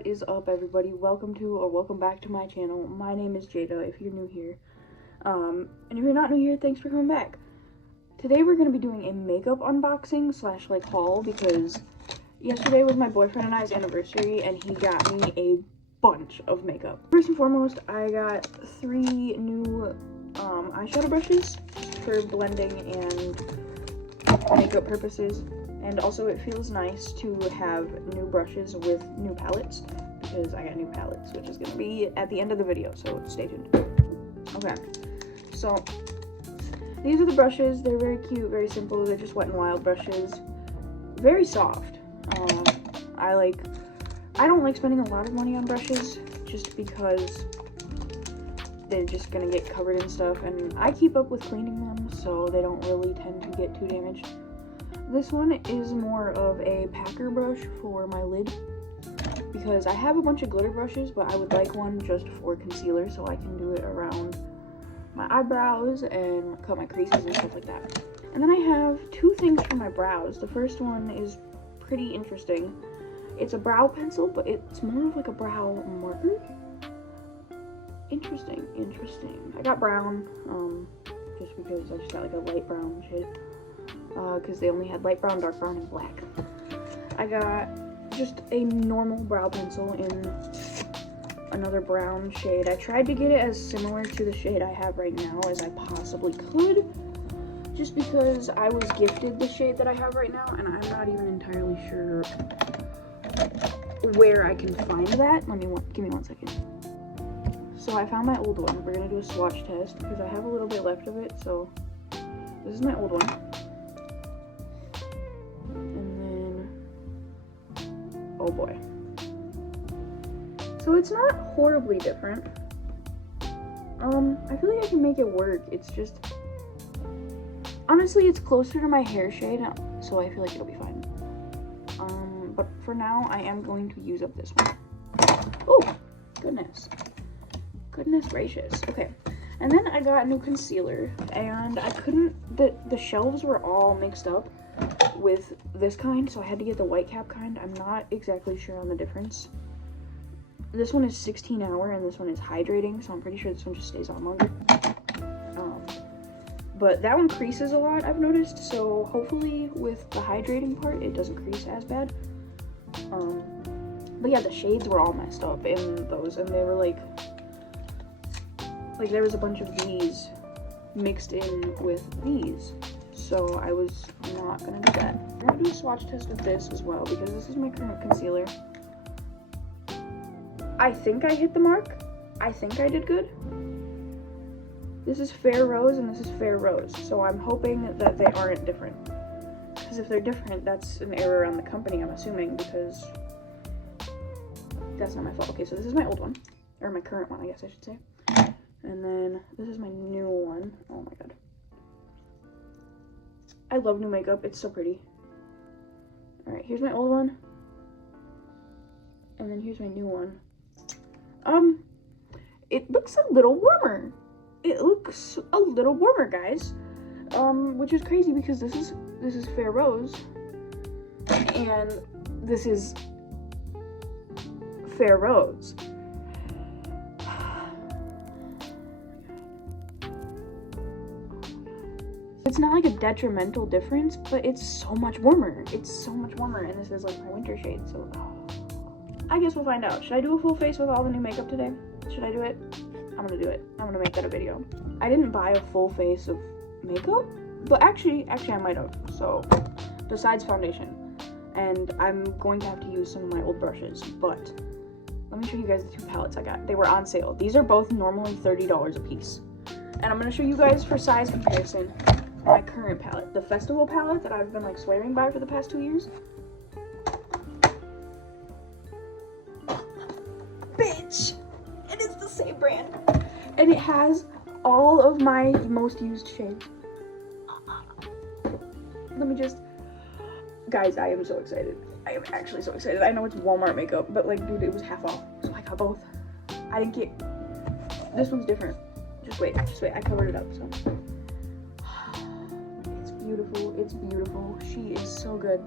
What is up, everybody? Welcome back to my channel. My name is Jaida, if you're new here. And if you're not new here, thanks for coming back. Today we're going to be doing a makeup unboxing slash like haul, because yesterday was my boyfriend and I's anniversary, and he got me a bunch of makeup. First and foremost, I got 3 new eyeshadow brushes for blending and makeup purposes. And also it feels nice to have new brushes with new palettes, because I got new palettes, which is going to be at the end of the video, so stay tuned. Okay, so these are the brushes. They're very cute, very simple. They're just Wet n Wild brushes. Very soft. I don't like spending a lot of money on brushes, just because they're just going to get covered in stuff, and I keep up with cleaning them, so they don't really tend to get too damaged. This one is more of a packer brush for my lid, because I have a bunch of glitter brushes, but I would like one just for concealer, so I can do it around my eyebrows and cut my creases and stuff like that. And then I have 2 things for my brows. The first one is pretty interesting. It's a brow pencil, but it's more of like a brow marker. Interesting. I got brown, just because I just got like a light brown shade. Because they only had light brown, dark brown, and black. I got just a normal brow pencil in another brown shade. I tried to get it as similar to the shade I have right now as I possibly could, just because I was gifted the shade that I have right now, and I'm not even entirely sure where I can find that. Give me one second. So I found my old one. We're gonna do a swatch test, because I have a little bit left of it, so this is my old one. Oh boy. So it's not horribly different. I feel like I can make it work. It's just, honestly, it's closer to my hair shade, so I feel like it'll be fine. But for now, I am going to use up this one. Oh, goodness gracious. Okay, and then I got new concealer, and I couldn't, the shelves were all mixed up with this kind, so I had to get the white cap kind. I'm not exactly sure on the difference. This one is 16 hour and this one is hydrating, so I'm pretty sure this one just stays on longer. But that one creases a lot, I've noticed, so hopefully with the hydrating part it doesn't crease as bad. But yeah, the shades were all messed up in those, and they were like there was a bunch of these mixed in with these. So I was not gonna do that. I'm gonna do a swatch test with this as well, because this is my current concealer. I think I hit the mark. I think I did good. This is Fair Rose and this is Fair Rose. So I'm hoping that they aren't different. Because if they're different, that's an error on the company, I'm assuming, because that's not my fault. Okay, so this is my old one. Or my current one, I guess I should say. And then this is my new one. Oh my god. I love new makeup. It's so pretty. Alright, here's my old one. And then here's my new one. It looks a little warmer. It looks a little warmer, guys. Which is crazy, because this is Fair Rose. And this is Fair Rose. It's not like a detrimental difference, but it's so much warmer. It's so much warmer, and this is like my winter shade, so I guess we'll find out. Should I do a full face with all the new makeup today? Should I do it? I'm gonna do it. I'm gonna make that a video. I didn't buy a full face of makeup, but actually I might have. So, besides foundation, and I'm going to have to use some of my old brushes, but let me show you guys the 2 palettes I got. They were on sale. These are both normally $30 a piece, and I'm gonna show you guys for size comparison my current palette, the festival palette that I've been like swearing by for the past 2 years. Bitch! It is the same brand, and it has all of my most used shades. Let me just, guys, I am so excited. I am actually so excited. I know it's Walmart makeup, but like, dude, it was half off, so I got both. I didn't get, this one's different. Just wait, I covered it up, so. It's beautiful. She is so good.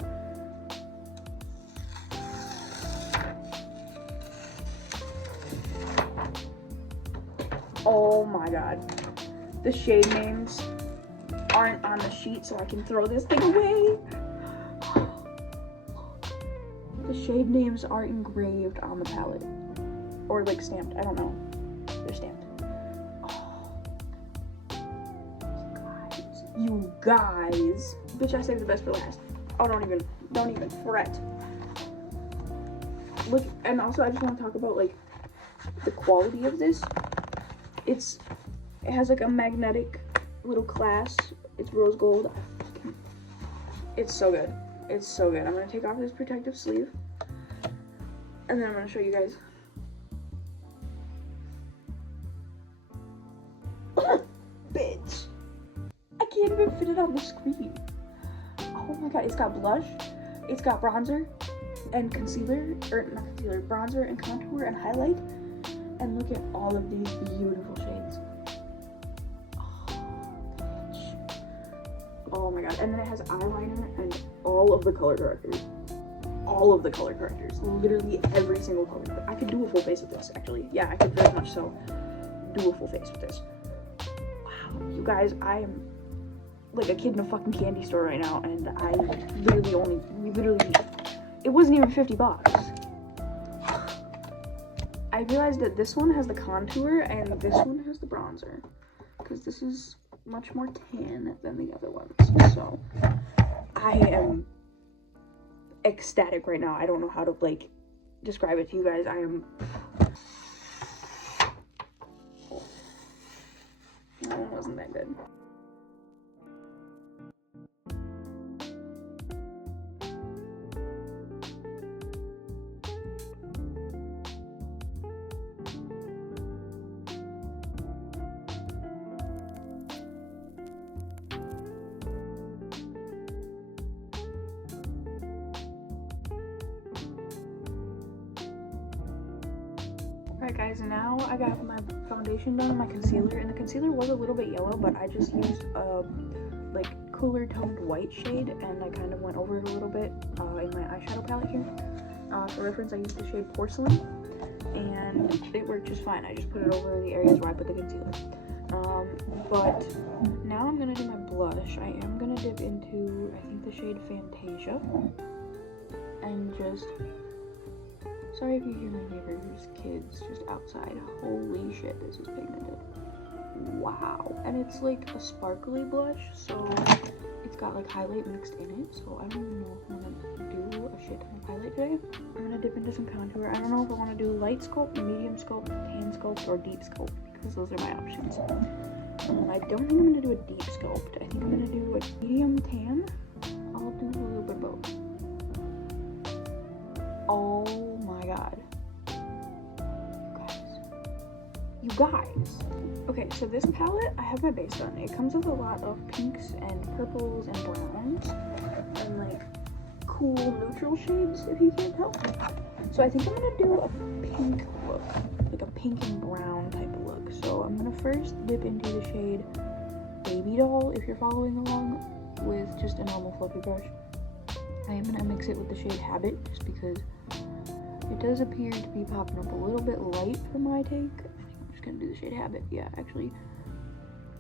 Oh my god. The shade names aren't on the sheet, so I can throw this thing away. The shade names are engraved on the palette. Or like stamped, I don't know. They're stamped. Oh. You guys. Bitch, I saved the best for last. Oh, don't even fret. Look, and also I just want to talk about like the quality of this. It has like a magnetic little clasp. It's rose gold. It's so good. It's so good. I'm gonna take off this protective sleeve, and then I'm gonna show you guys. Bitch, I can't even fit it on the screen. Oh my god, it's got blush, it's got bronzer and concealer, or not concealer, bronzer and contour and highlight. And look at all of these beautiful shades. Oh my god. And then it has eyeliner and all of the color correctors. All of the color correctors. Literally every single color. I could do a full face with this, actually. Yeah, I could very much so do a full face with this. Wow. You guys, I am like a kid in a fucking candy store right now, and I literally, it wasn't even 50 bucks. I realized that this one has the contour and this one has the bronzer, because this is much more tan than the other ones. So I am ecstatic right now. I don't know how to like describe it to you guys. I am. That one wasn't that good. Alright guys, now I got my foundation done and my concealer, and the concealer was a little bit yellow, but I just used a like cooler toned white shade, and I kind of went over it a little bit in my eyeshadow palette here. For reference, I used the shade Porcelain, and it worked just fine. I just put it over the areas where I put the concealer. But now I'm gonna do my blush. I am gonna dip into, I think, the shade Fantasia, and just, sorry if you hear my neighbor's kids just outside. Holy shit, this is pigmented. Wow. And it's like a sparkly blush, so it's got like highlight mixed in it, so I don't even know if I'm gonna do a shit ton of highlight today. I'm gonna dip into some contour. I don't know if I want to do light sculpt, medium sculpt, tan sculpt, or deep sculpt, because those are my options. I don't think I'm gonna do a deep sculpt. I think I'm gonna do a medium tan. I'll do a little bit of both. Oh my god. You guys. Okay, so this palette, I have my base done. It comes with a lot of pinks and purples and browns and like cool neutral shades, if you can't tell. So I think I'm gonna do a pink look, like a pink and brown type of look. So I'm gonna first dip into the shade Baby Doll, if you're following along, with just a normal fluffy brush. I am gonna mix it with the shade Habit, just because it does appear to be popping up a little bit light for my take. I think I'm just gonna do the shade Habit. Yeah, actually,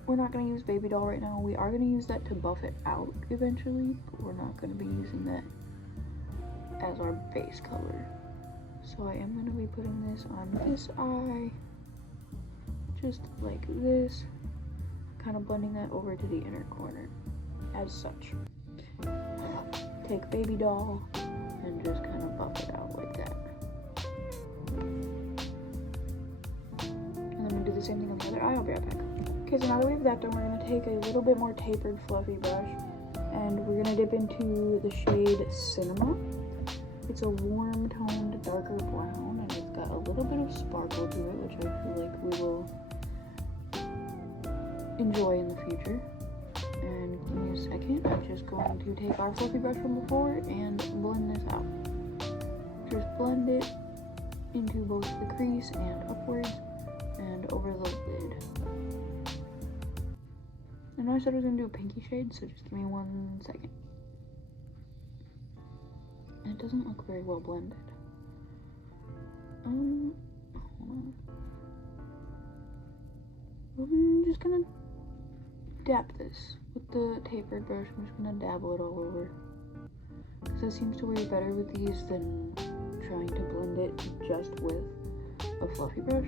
we're not gonna use Baby Doll right now. We are gonna use that to buff it out eventually, but we're not gonna be using that as our base color. So I am gonna be putting this on this eye, just like this, kind of blending that over to the inner corner, as such. Take Baby Doll and just kind of buff it out like that. And then I'm gonna do the same thing on the other eye. I'll be right back. Okay, so now that we have that done, we're gonna take a little bit more tapered fluffy brush, and we're gonna dip into the shade Cinema. It's a warm toned, darker brown, and it's got a little bit of sparkle to it, which I feel like we will enjoy in the future. And give me a second, I'm just going to take our fluffy brush from before and blend this out. Just blend it into both the crease and upwards and over the lid. I know I said I was going to do a pinky shade, so just give me 1 second. It doesn't look very well blended. Hold on. I'm just gonna dab this with the tapered brush. I'm just gonna dabble it all over, because that seems to work better with these than trying to blend it just with a fluffy brush.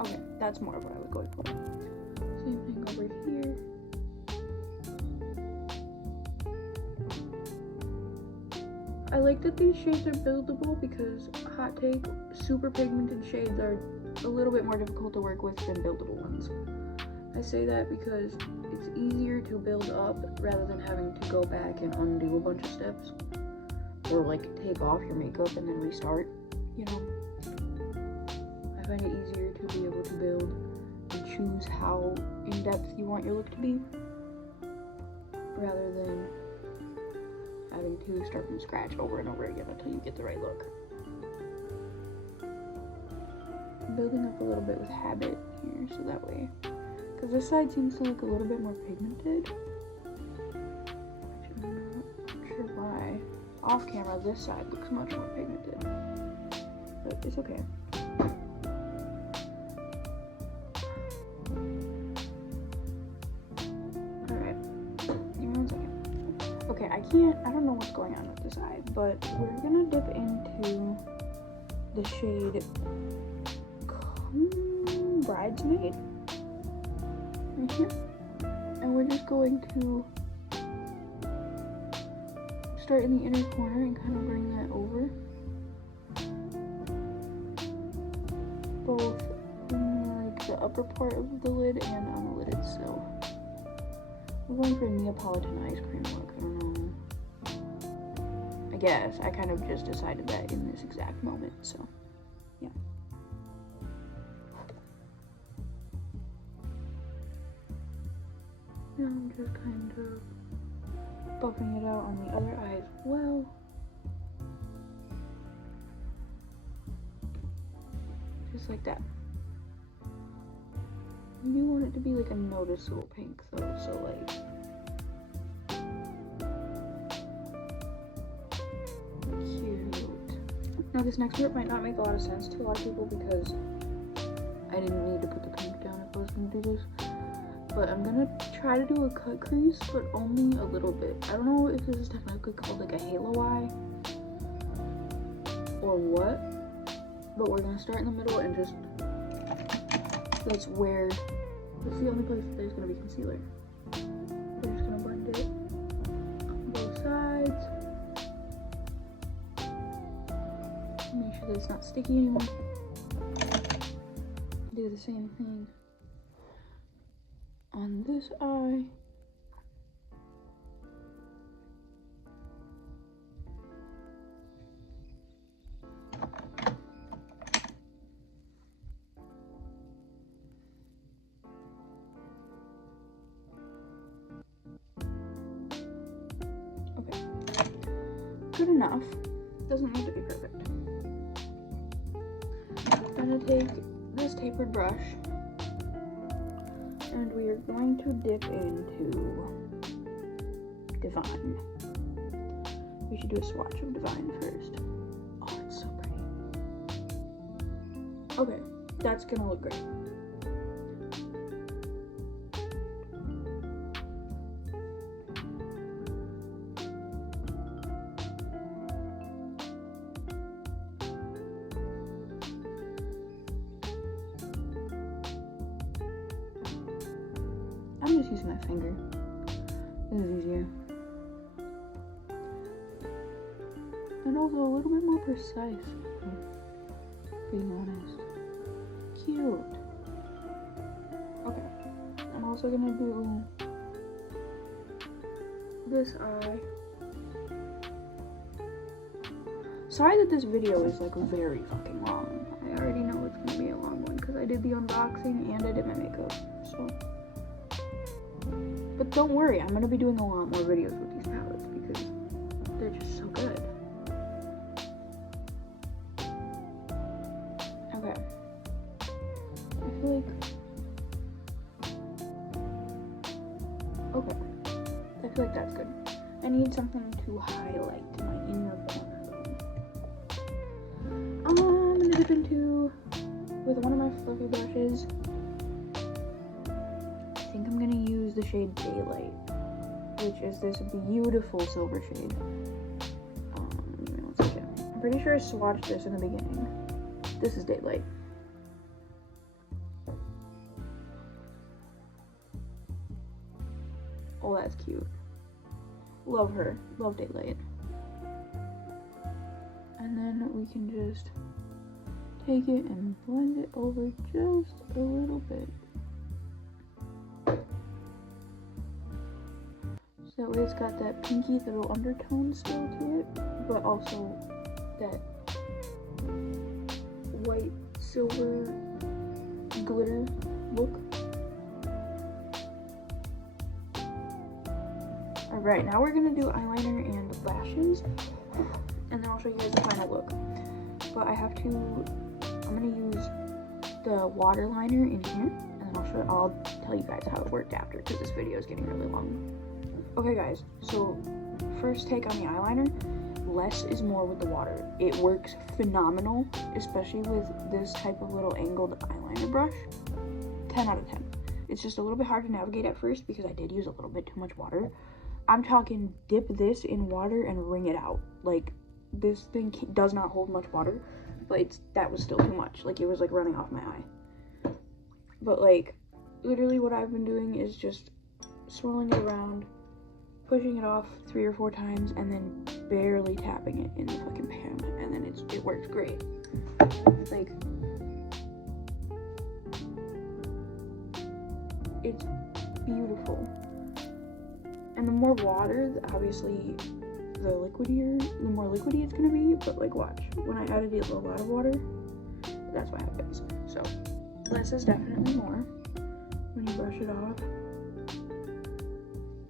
Okay, that's more of what I was going for. Same thing over here. I like that these shades are buildable, because hot take, super pigmented shades are a little bit more difficult to work with than buildable ones. I say that because it's easier to build up rather than having to go back and undo a bunch of steps, or like take off your makeup and then restart, you know. I find it easier to be able to build and choose how in-depth you want your look to be, rather than having to start from scratch over and over again until you get the right look. I'm building up a little bit with habit here, so that way, because this side seems to look a little bit more pigmented, which I'm not sure why. Off camera, this side looks much more pigmented, but it's okay. I don't know what's going on with this eye, but we're gonna dip into the shade Bridesmaid right here, and we're just going to start in the inner corner and kind of bring that over, both in like the upper part of the lid and on the lid itself. I'm going for a Neapolitan ice cream look. I don't know. I guess I kind of just decided that in this exact moment, so yeah. Now I'm just kind of buffing it out on the other eye as well. Just like that. You want it to be like a noticeable pink though, so like cute. Now this next part might not make a lot of sense to a lot of people, because I didn't need to put the pink down if I was gonna do this. But I'm gonna try to do a cut crease, but only a little bit. I don't know if this is technically called like a halo eye or what, but we're gonna start in the middle and just, that's the only place that there's gonna be concealer. We're just gonna blend it on both sides. Make sure that it's not sticky anymore. Do the same thing on this eye. Okay, good enough. Doesn't need to be perfect. I'm gonna take this tapered brush and we are going to dip into Divine. We should do a swatch of Divine first. Oh, it's so pretty. Okay, that's gonna look great. I'm just using my finger. This is easier. And also a little bit more precise, being honest. Cute. Okay. I'm also gonna do this eye. Sorry that this video is like very fucking long. I already know it's gonna be a long one because I did the unboxing and I did my makeup, so. But don't worry, I'm gonna be doing a lot more videos with these palettes because they're just so good. Okay. I feel like... Okay. I feel like that's good. I need something to highlight my inner corner though. into, with one of my fluffy brushes, I think I'm gonna use the shade Daylight, which is this beautiful silver shade. Give me 1 second. I'm pretty sure I swatched this in the beginning. This is Daylight. Oh, that's cute. Love her. Love Daylight. And then we can just take it and blend it over just a little bit. So that way it's got that pinky little undertone still to it, but also that white silver glitter look. Alright, now we're gonna do eyeliner and lashes, and then I'll show you guys the final look. But I'm gonna use the water liner in here, and then I'll tell you guys how it worked after, because this video is getting really long. Okay guys, so first take on the eyeliner, less is more with the water. It works phenomenal, especially with this type of little angled eyeliner brush. 10 out of 10. It's just a little bit hard to navigate at first because I did use a little bit too much water. I'm talking dip this in water and wring it out. Like, this thing does not hold much water, but that was still too much. Like, it was like running off my eye. But like, literally what I've been doing is just swirling it around, pushing it off 3 or 4 times, and then barely tapping it in the fucking pan, and then it works great. Like, it's beautiful. And the more water, obviously, the more liquidy it's gonna be, but like, watch. When I added a lot of water, that's what happens. So, less is definitely more when you brush it off.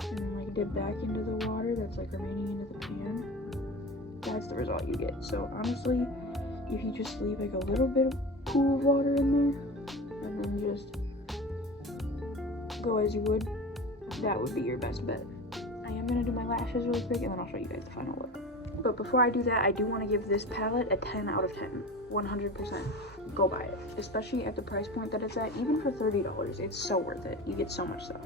And then like dip back into the water that's like remaining into the pan. That's the result you get. So honestly, if you just leave like a little bit of pool of water in there, and then just go as you would, that would be your best bet. I am gonna do my lashes really quick, and then I'll show you guys the final look. But before I do that, I do want to give this palette a 10 out of 10. 100%. Go buy it. Especially at the price point that it's at. Even for $30, it's so worth it. You get so much stuff.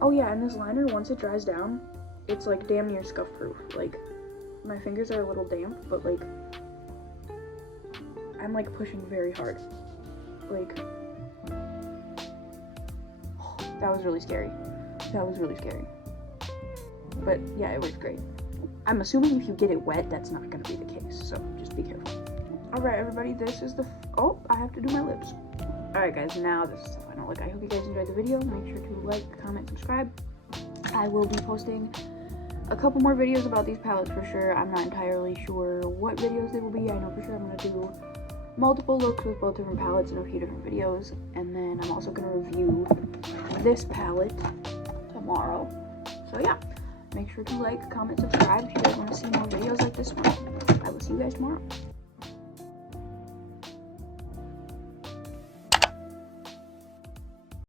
Oh yeah, and this liner, once it dries down, it's like damn near scuff proof. Like, my fingers are a little damp, but like, I'm like pushing very hard. Like, that was really scary. That was really scary. But yeah, it works great. I'm assuming if you get it wet, that's not gonna be the case, so just be careful. Alright everybody, this is oh, I have to do my lips. Alright guys, now this is the final look. I hope you guys enjoyed the video. Make sure to like, comment, subscribe. I will be posting a couple more videos about these palettes for sure. I'm not entirely sure what videos they will be. I know for sure I'm gonna do multiple looks with both different palettes in a few different videos. And then I'm also gonna review this palette tomorrow. So yeah. Make sure to like, comment, subscribe if you guys want to see more videos like this one. I will see you guys tomorrow.